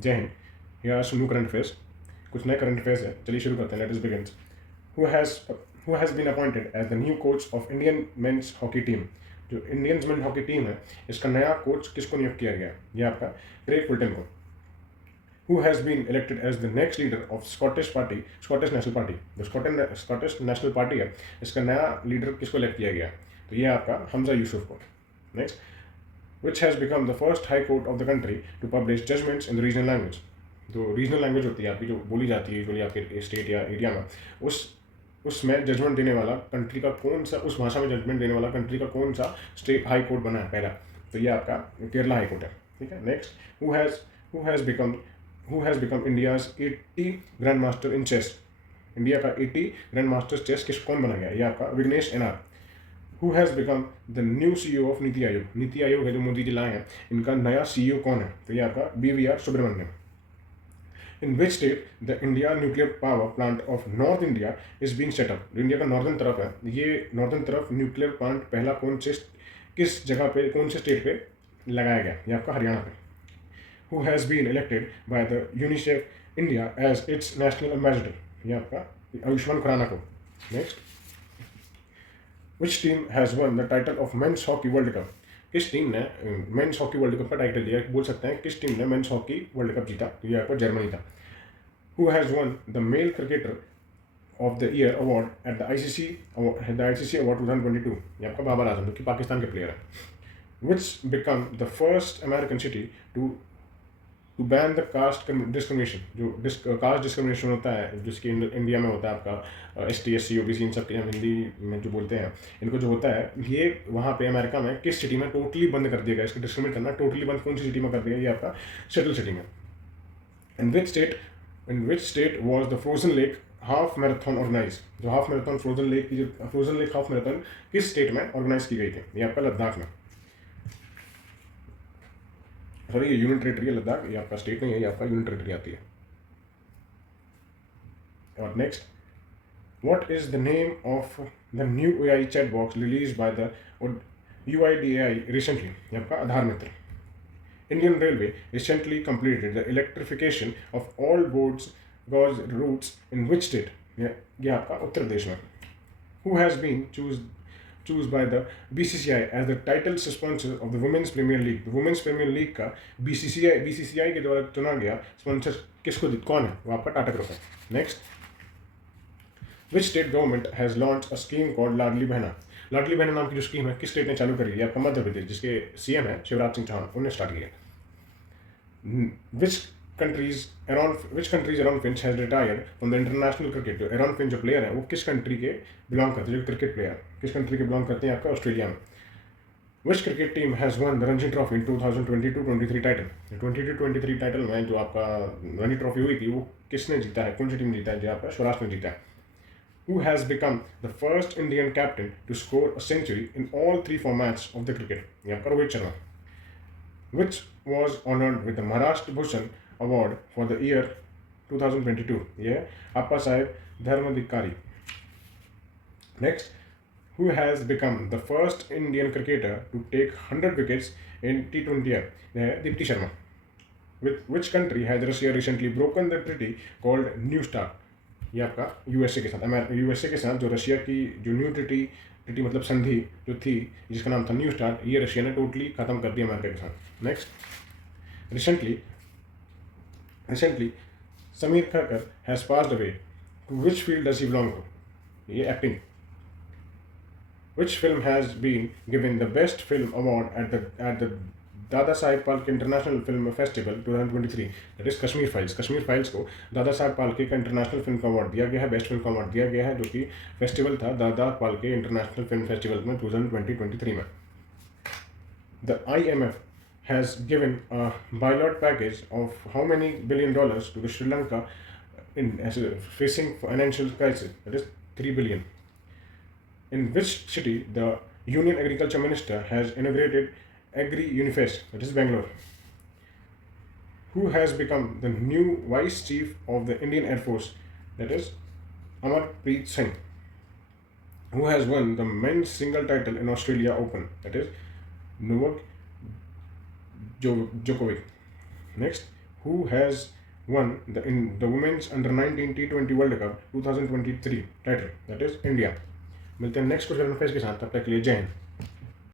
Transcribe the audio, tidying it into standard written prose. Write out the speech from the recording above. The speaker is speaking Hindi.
जय Hind. Here are some new current affairs. कुछ नए करंट अफेयर्स है, चलिए शुरू करते हैं. Let us begin. Who has who has been appointed as the new coach of Indian men's hockey team. जो इंडियन मेन हॉकी टीम है, इसका नया कोच किसको नियुक्त किया गया? ये आपका क्रेग फुलटन को. Who has been elected as the next leader of Scottish National Party. जो स्कॉटिश नेशनल पार्टी है, इसका नया लीडर किसको इलेक्ट किया गया? तो ये आपका हमजा यूसुफ को. Next, which has become the first high court of the country to publish judgments in the regional language. जो रीजनल लैंग्वेज होती है आपकी, जो बोली जाती है यूजुअली आपके स्टेट या एरिया में, उसमें जजमेंट देने वाला कंट्री का कौन सा, उस भाषा में जजमेंट देने वाला कंट्री का कौन सा स्टेट हाई कोर्ट बना है पहला? तो ये आपका केरला हाई कोर्ट है. ठीक है. Next, who has become India's 80 grand master in chess. India का 80 ग्रैंड मास्टर चेस कौन बना गया? ये आपका Vighnesh NR. Who has become the new CEO of Niti Aayog. NITI Aayog है जो मोदी जी लाए हैं, इनका नया CEO कौन है? तो ये आपका BVR Subrahmanyam. In which state the India nuclear power plant of north India is being set up. जो इंडिया का नॉर्दर्न तरफ है, ये नॉर्दर्न तरफ न्यूक्लियर प्लांट पहला किस जगह पे, कौन से स्टेट पे लगाया गया? ये आपका हरियाणा पे. Who has been elected by the UNICEF India as its national ambassador. ये आपका आयुष्मान खुराना को. Next, which team has won the title of men's hockey world cup. किस टीम ने मेंस हॉकी वर्ल्ड कप का टाइटल दिया? बोल सकते हैं किस टीम ने मेंस हॉकी वर्ल्ड कप जीता? तो ये आपका जर्मनी था. Who has won the male cricketer of the year award at the ICC award 2022. ये आपका बाबर आजम, जो कि पाकिस्तान के प्लेयर है. Which become the first American city to ban the caste discrimination. जो कास्ट डिस्क्रिमिनेशन होता है, जिसकी इंडिया में होता है आपका ST SC OBC, इन सब के हम हिंदी में जो बोलते हैं, इनको जो होता है, ये वहाँ पे अमेरिका में किस सिटी में टोटली बंद कर दिया गया? इसको डिस्क्रिमिनेट करना टोटली बंद कौन सी सिटी में कर दिया? ये आपका सेटल सिटी में. In which state was the frozen lake half marathon organize. जो half marathon frozen lake half marathon किस स्टेट में ऑर्गेनाइज की गई थी? ये आपका लद्दाख में. सॉरी, ये यूनियन टेरेटरी है लद्दाख, ये आपका स्टेट नहीं है, ये आपका यूनियन टेरेटरी आती है. और next, what is the name of the new AI chat box release by the UIDAI recently. ये आपका Aadhaar Mitra. Indian railway recently completed the electrification of all gauge routes in which state. ये आपका उत्तर प्रदेश में. Who has been choose by the BCCI as the title sponsor of the women's premier league. Women's premier league का BCCI के द्वारा चुना गया स्पॉन्सर कौन है? वो आपका टाटा ग्रुप है. Next, which state government has launch a scheme called Ladli Behna. Ladli बहना नाम की जो स्कीम है, किस स्टेट ने चालू करी है? आपका मध्य प्रदेश, जिसके CM है शिवराज सिंह चौहान, उन्होंने स्टार्ट किया. Which countries around Finch has retired from the international cricket. जो एरॉन फिंच जो प्लेयर है, वो किस कंट्री के बिलोंग करते हैं? जो क्रिकेट प्लेयर किस कंट्री के बिलोंग करते हैं? आपका ऑस्ट्रेलिया में. Which cricket team has won the Ranji Trophy in 2022-23 title. 22-23 title में जो आपका रणजी ट्रॉफी हुई थी, वो किसने जीता है? कौन सी टीम जीता है? जो आपका स्वराज ने जीता है. Who has become the first Indian captain to score a century in all 3 formats of the cricket. ये आपका Rohit Sharma. Which was honored with the Maharashtra Bhushan Award for the year 2022. ये आपका साहेब Dharmadhikari. Next, who has become the first Indian cricketer to take 100 wickets in T20? ये है Deepti Sharma. With which country has Russia recently broken the treaty called New START? ये आपका USA के साथ. USA के साथ जो रशिया की जो न्यू ट्रीटी मतलब संधि जो थी, जिसका नाम था न्यू स्टार्ट, ये रशिया ने टोटली ख़त्म कर दिया अमेरिका के साथ. Next, recently Sameer Kharkar has passed away. To which field does he belong to? ये acting. Which film has been given the best film award at the Dada Saheb Phalke international film festival 2023. That is Kashmir files को दादा साहेब फाल्के का इंटरनेशनल फिल्म का अवार्ड दिया गया है, बेस्ट फिल्म का अवार्ड दिया गया है, जो कि फेस्टिवल था दादा फाल्के इंटरनेशनल फिल्म फेस्टिवल में 2023 में. The IMF has given a bailout package of how many $billion to the Sri Lanka in facing financial crisis. That is 3 billion. In which city the union agriculture minister has inaugurated Agri Unifest, that is Bangalore. Who has become the new Vice Chief of the Indian Air Force, that is Amarpreet Singh. Who has won the men's single title in Australia Open, that is Novak Djokovic. Next, Who has won the women's under 19 T20 World Cup 2023 title, that is India. मिलते हैं नेक्स्ट क्वेश्चन फेस के साथ, तब तक के लिए जय हिंद।